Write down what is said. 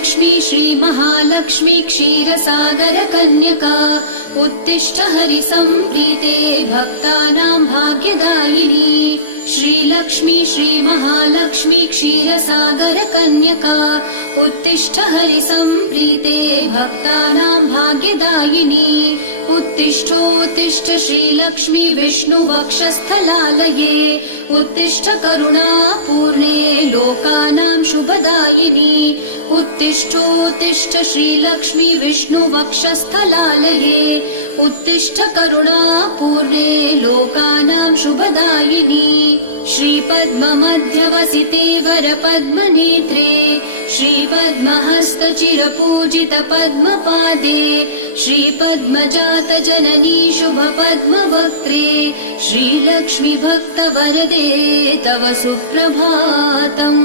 श्रीलक्ष्मी श्रीमहालक्ष्मी क्षीरसागरकन्यका उत्तिष्ठ हरिसम्प्रीते भक्तानां भाग्यदायिनी। श्रीलक्ष्मी श्रीमहालक्ष्मी क्षीरसागरकन्यका उत्तिष्ठ हरिसम्प्रीते भक्तानां भाग्यदायिनी। उत्तिष्ठोत्तिष्ठ श्रीलक्ष्मी विष्णुवक्षस्थलालये उत्तिष्ठ करुणापूर्णे लोकानां शुभदायिनी। उत्तिष्ठोत्तिष्ठ श्रीलक्ष्मी विष्णुवक्षस्थलालये उत्तिष्ठ करुणापूर्णे लोकानां शुभदायिनी। श्रीपद्ममध्यवसिते वरपद्मनेत्रे श्रीपद्महस्तचिरपूजित पद्मपादे श्रीपद्मजातजननी शुभपद्मवक्त्रे श्रीलक्ष्मी भक्तवरदे तव सुप्रभातम्।